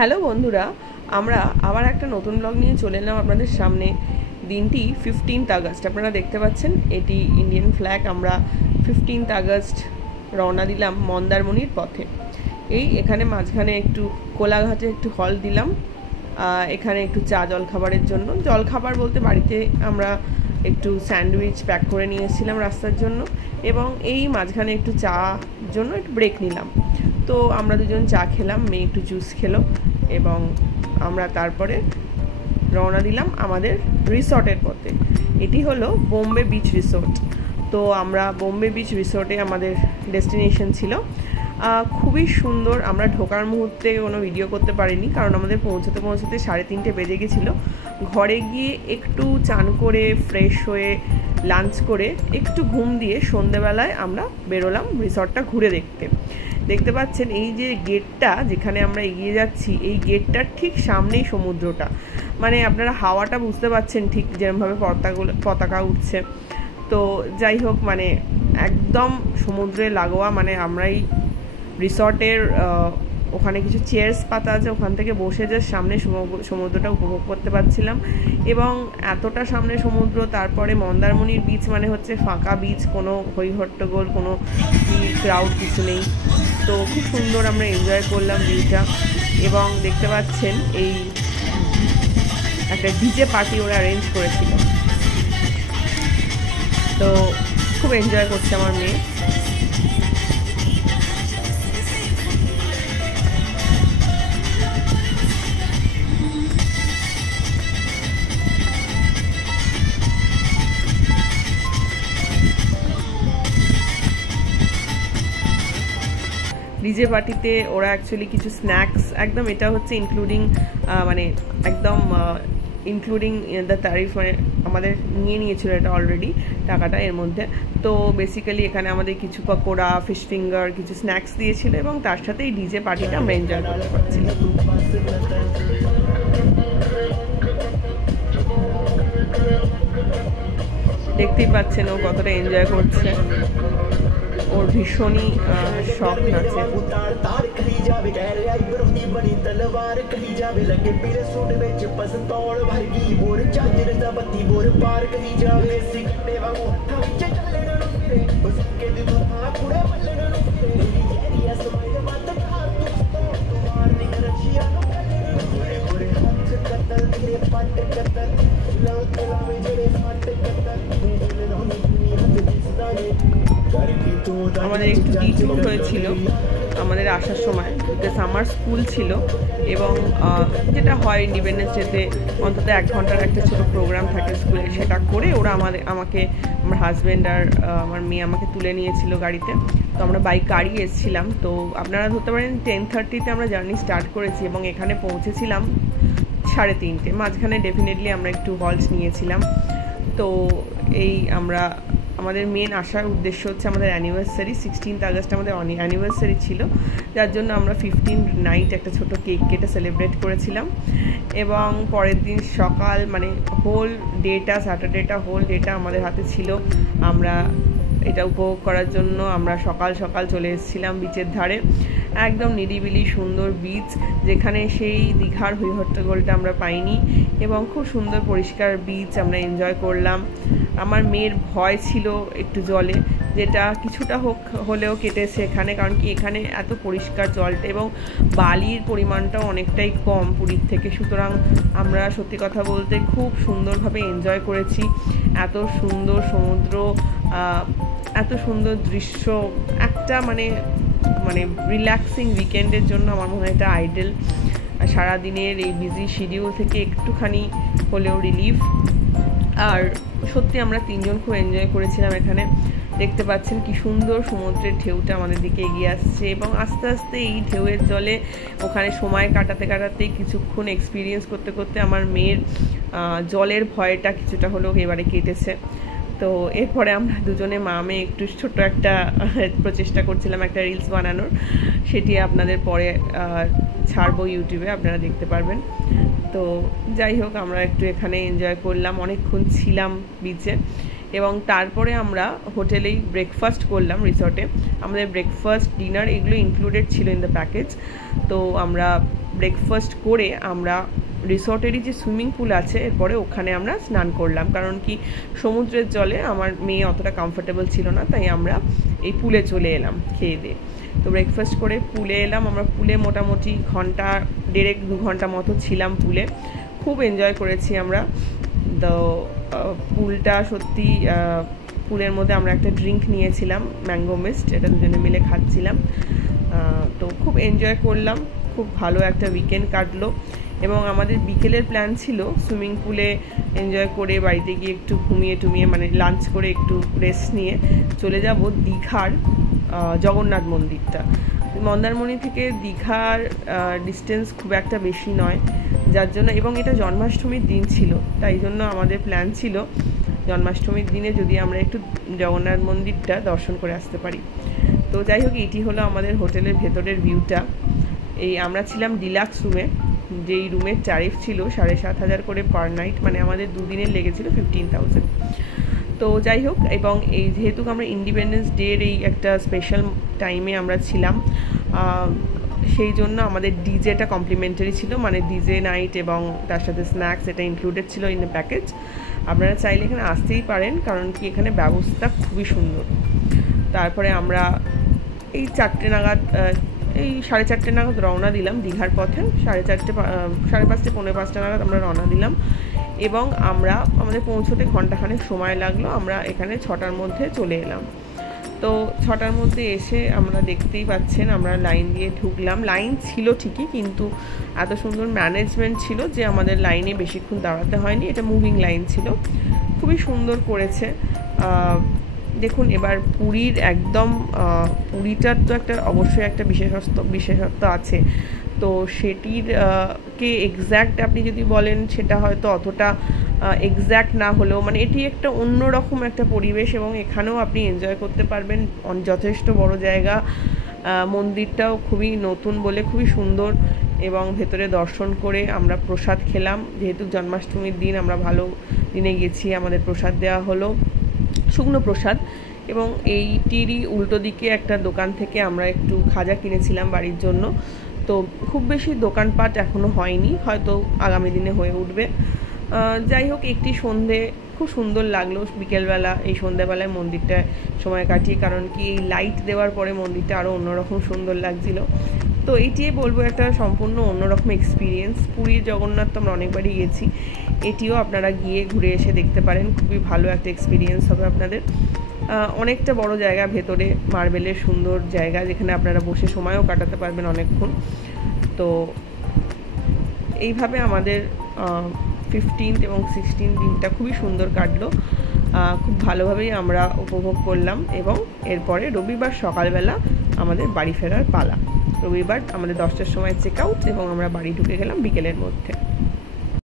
Hello বন্ধুরা, আমরা আবার একটা নতুন ব্লগ নিয়ে চলে এলাম আপনাদের সামনে। দিনটি 15th আগস্ট, আপনারা দেখতে পাচ্ছেন এটি ইন্ডিয়ান ফ্ল্যাগ। আমরা 15th আগস্ট রওনা দিলাম মন্দারমণির পথে। এখানে মাঝখানে একটু কোলাঘাটে একটু হল দিলাম, এখানে একটু চা জলখাবারের জন্য। জলখাবার বলতে বাড়িতে আমরা একটু স্যান্ডউইচ প্যাক করে নিয়েছিলাম রাস্তার জন্য, এবং এই মাঝখানে একটু চা জন্য একটু ব্রেক নিলাম। তো আমরা দুজন চা খেলাম, মেয়ে একটু জুস খেলো, এবং আমরা তারপরে রওনা দিলাম আমাদের রিসর্টের পথে। এটি হলো বোম্বে বিচ রিসোর্ট। তো আমরা বোম্বে বিচ রিসোর্টে আমাদের ডেস্টিনেশন ছিল। খুবই সুন্দর। আমরা ঢোকার মুহূর্তে কোনো ভিডিও করতে পারিনি, কারণ আমাদের পৌঁছতে 3:30 বেজে গেছিলো। ঘরে গিয়ে একটু চান করে ফ্রেশ হয়ে লাঞ্চ করে একটু ঘুম দিয়ে সন্ধেবেলায় আমরা বেরোলাম রিসর্টটা ঘুরে দেখতে পাচ্ছেন এই যে গেটটা যেখানে আমরা এগিয়ে যাচ্ছি, এই গেটটার ঠিক সামনেই সমুদ্রটা। মানে আপনারা হাওয়াটা বুঝতে পাচ্ছেন ঠিক যেরকমভাবে পতাকা উঠছে। তো যাই হোক, মানে একদম সমুদ্রে লাগোয়া। মানে আমরাই রিসর্টের ওখানে কিছু চেয়ার্স পাতা আছে, ওখান থেকে বসে যে সামনে সমুদ্রটা উপভোগ করতে পারছিলাম। এবং এতটা সামনে সমুদ্র, তারপরে মন্দারমণির বিচ মানে হচ্ছে ফাঁকা বিচ, কোনো হইহট্টগোল, কোনো ক্রাউড কিছু নেই। তো খুব সুন্দর আমরা এনজয় করলাম ভিউটা। এবং দেখতে পাচ্ছেন এই একটা ডিজে পার্টি ওরা অ্যারেঞ্জ করেছিল, তো খুব এনজয় করছে আমার মেয়ে। ডিজে পার্টিতে ওরা অ্যাকচুয়ালি কিছু স্ন্যাক্স, একদম এটা হচ্ছে ইনক্লুডিং, মানে একদম ইনক্লুডিং দ্য তারিফ, মানে আমাদের নিয়েছিল এটা অলরেডি টাকাটা এর মধ্যে। তো বেসিক্যালি এখানে আমাদের কিছু পকোড়া, ফিশ ফিঙ্গার, কিছু স্ন্যাক্স দিয়েছিল, এবং তার সাথে এই ডিজে পার্টিটা আমরা এনজয় করতে পারছিলাম। দেখতেই পাচ্ছেন ও কতটা এনজয় করছে, ওর ভীষণই শখ নাচে। আমাদের একটু ডিট্যুর হয়েছিল আমাদের আসার সময়, বিকজ আমার স্কুল ছিল, এবং যেটা হয় ইন্ডিপেন্ডেন্স ডেতে অন্তত 1 ঘন্টার একটা ছোটো প্রোগ্রাম থাকে স্কুলে, সেটা করে ওরা আমাকে আমার হাজব্যান্ড আর আমার মেয়ে আমাকে তুলে নিয়েছিল গাড়িতে। তো আমরা বাই কারই এসেছিলাম। তো আপনারা ধরতে পারেন 10:30 আমরা জার্নি স্টার্ট করেছি, এবং এখানে পৌঁছেছিলাম 3:30। মাঝখানে ডেফিনেটলি আমরা একটু হল্ট নিয়েছিলাম। তো এই আমাদের মেন আসার উদ্দেশ্য হচ্ছে আমাদের অ্যানিভার্সারি, 16th আগস্ট আমাদের অ্যানিভার্সারি ছিল, যার জন্য আমরা 15 নাইট একটা ছোট কেক কেটে সেলিব্রেট করেছিলাম। এবং পরের দিন সকাল, মানে হোল ডেটা, স্যাটারডেটা হোল ডেটা আমাদের হাতে ছিল। আমরা এটা উপভোগ করার জন্য আমরা সকাল সকাল চলে এসেছিলাম বিচের ধারে। একদম নিরিবিলি সুন্দর বিচ, যেখানে সেই দীঘার হইহট্টগোলটা আমরা পাইনি, এবং খুব সুন্দর পরিষ্কার বিচ আমরা এনজয় করলাম। আমার মেয়ের ভয় ছিল একটু জলে, যেটা কিছুটা হলেও কেটেছে এখানে, কারণ কি এখানে এত পরিষ্কার জলটা, এবং বালির পরিমাণটাও অনেকটাই কম পুরীর থেকে। সুতরাং আমরা সত্যি কথা বলতে খুব সুন্দরভাবে এনজয় করেছি। এত সুন্দর সমুদ্র, এত সুন্দর দৃশ্য, একটা মানে রিল্যাক্সিং উইকেন্ডের জন্য আমার মনে হয় এটা আইডেল। সারাদিনের এই বিজি শিডিউল থেকে একটুখানি হলেও রিলিফ। আর সত্যি আমরা 3 জন খুব এনজয় করেছিলাম এখানে। দেখতে পাচ্ছেন কি সুন্দর সমুদ্রের ঢেউটা আমাদের দিকে এগিয়ে আসছে, এবং আস্তে আস্তে এই ঢেউয়ের জলে ওখানে সময় কাটাতে কিছুক্ষণ এক্সপিরিয়েন্স করতে করতে আমার মেয়ের জলের ভয়টা কিছুটা হলেও এবারে কেটেছে। তো এরপরে আমরা দুজনে মা মেয়ে একটু ছোট্ট একটা প্রচেষ্টা করছিলাম একটা রিলস বানানোর, সেটি আপনাদের পরে ছাড়বো ইউটিউবে, আপনারা দেখতে পারবেন। তো যাই হোক, আমরা একটু এখানে এনজয় করলাম, অনেকক্ষণ ছিলাম বিচে। এবং তারপরে আমরা হোটেলেই ব্রেকফাস্ট করলাম রিসর্টে। আমাদের ব্রেকফাস্ট ডিনার এগুলো ইনক্লুডেড ছিল ইন দ্য প্যাকেজ। তো আমরা ব্রেকফাস্ট করে আমরা রিসর্টেরই যে সুইমিং পুল আছে এরপরে ওখানে আমরা স্নান করলাম, কারণ কি সমুদ্রের জলে আমার মেয়ে অতটা কমফোর্টেবল ছিল না, তাই আমরা এই পুলে চলে এলাম খেয়ে দিয়ে। তো ব্রেকফাস্ট করে পুলে এলাম। আমরা পুলে মোটামুটি 1.5-2 ঘন্টা মতো ছিলাম পুলে। খুব এনজয় করেছি আমরা। তো পুলটা সত্যি, পুলের মধ্যে আমরা একটা ড্রিঙ্ক নিয়েছিলাম ম্যাঙ্গো মিস্ট, এটা দুজনে মিলে খাচ্ছিলাম। তো খুব এনজয় করলাম, খুব ভালো একটা উইকেন্ড কাটলো। এবং আমাদের বিকেলের প্ল্যান ছিল সুইমিং পুলে এনজয় করে বাড়িতে গিয়ে একটু ঘুমিয়ে মানে লাঞ্চ করে একটু রেস্ট নিয়ে চলে যাব দীঘার জগন্নাথ মন্দিরটা। মন্দারমণি থেকে দীঘার ডিস্টেন্স খুব একটা বেশি নয়, যার জন্য, এবং এটা জন্মাষ্টমীর দিন ছিল, তাই জন্য আমাদের প্ল্যান ছিল জন্মাষ্টমীর দিনে যদি আমরা একটু জগন্নাথ মন্দিরটা দর্শন করে আসতে পারি। তো যাই হোক, এটি হলো আমাদের হোটেলের ভেতরের ভিউটা। এই আমরা ছিলাম ডিলাক্স রুমে, যেই রুমের ট্যারিফ ছিল 7,500 করে পার নাইট, মানে আমাদের দুদিনের লেগেছিল 15,000। তো যাই হোক, এবং এই যেহেতু আমরা ইন্ডিপেন্ডেন্স ডের এই একটা স্পেশাল টাইমে আমরা ছিলাম, সেই জন্য আমাদের ডিজেটা কমপ্লিমেন্টারি ছিল, মানে ডিজে নাইট এবং তার সাথে স্ন্যাক্স এটা ইনক্লুডেড ছিল ইন দ্য প্যাকেজ। আপনারা চাইলে এখানে আসতেই পারেন, কারণ কি এখানে ব্যবস্থা খুবই সুন্দর। তারপরে আমরা এই 4টে নাগাদ, এই 4:30 নাগাদ রওনা দিলাম দীঘার পথে। 4:30, 5:30, পৌনে 5টা নাগাদ আমরা রওনা দিলাম, এবং আমাদের পৌঁছতে ঘন্টাখানেক সময় লাগলো। আমরা এখানে 6টার মধ্যে চলে এলাম। তো 6টার মধ্যে এসে আমরা দেখতেই পাচ্ছেন আমরা লাইন দিয়ে ঢুকলাম। লাইন ছিল ঠিকই, কিন্তু এত সুন্দর ম্যানেজমেন্ট ছিল যে আমাদের লাইনে বেশিক্ষণ দাঁড়াতে হয়নি। এটা মুভিং লাইন ছিল, খুবই সুন্দর করেছে। দেখুন, এবার পুরীর একদম পুরীটার তো অবশ্যই একটা বিশেষত্ব আছে। তো সেটির কে এক্স্যাক্ট আপনি যদি বলেন, সেটা হয়তো অতটা এক্স্যাক্ট না হলেও, মানে এটি একটা অন্যরকম একটা পরিবেশ, এবং এখানেও আপনি এনজয় করতে পারবেন। যথেষ্ট বড় জায়গা, মন্দিরটাও খুবই নতুন বলে খুবই সুন্দর। এবং ভেতরে দর্শন করে আমরা প্রসাদ খেলাম, যেহেতু জন্মাষ্টমীর দিন আমরা ভালো দিনে গেছি। আমাদের প্রসাদ দেওয়া হলো শুকনো প্রসাদ, এবং এইটিরই উল্টো দিকে একটা দোকান থেকে আমরা একটু খাজা কিনেছিলাম বাড়ির জন্য। তো খুব বেশি দোকানপাট এখনও হয়নি, হয়তো আগামী দিনে হয়ে উঠবে। যাই হোক, একটি সন্ধে খুব সুন্দর লাগলো বিকেলবেলা, এই সন্ধ্যেবেলায় মন্দিরটায় সময় কাটিয়ে, কারণ কি এই লাইট দেওয়ার পরে মন্দিরটা আরও অন্যরকম সুন্দর লাগছিল। তো এইটিই বলবো একটা সম্পূর্ণ অন্যরকম এক্সপিরিয়েন্স। পুরীর জগন্নাথ তো আমরা অনেকবারই গেছি, এটিও আপনারা গিয়ে ঘুরে এসে দেখতে পারেন, খুবই ভালো একটা এক্সপিরিয়েন্স হবে আপনাদের। অনেকটা বড় জায়গা, ভেতরে মার্বেলের সুন্দর জায়গা, যেখানে আপনারা বসে সময়ও কাটাতে পারবেন অনেকক্ষণ। তো এইভাবে আমাদের 15th এবং 16th দিনটা খুবই সুন্দর কাটলো, খুব ভালোভাবেই আমরা উপভোগ করলাম। এবং এরপরে রবিবার সকালবেলা আমাদের বাড়ি ফেরার পালা। রবিবার আমাদের 10টার সময় চেক আউট, এবং আমরা বাড়ি ঢুকে গেলাম বিকেলের মধ্যে।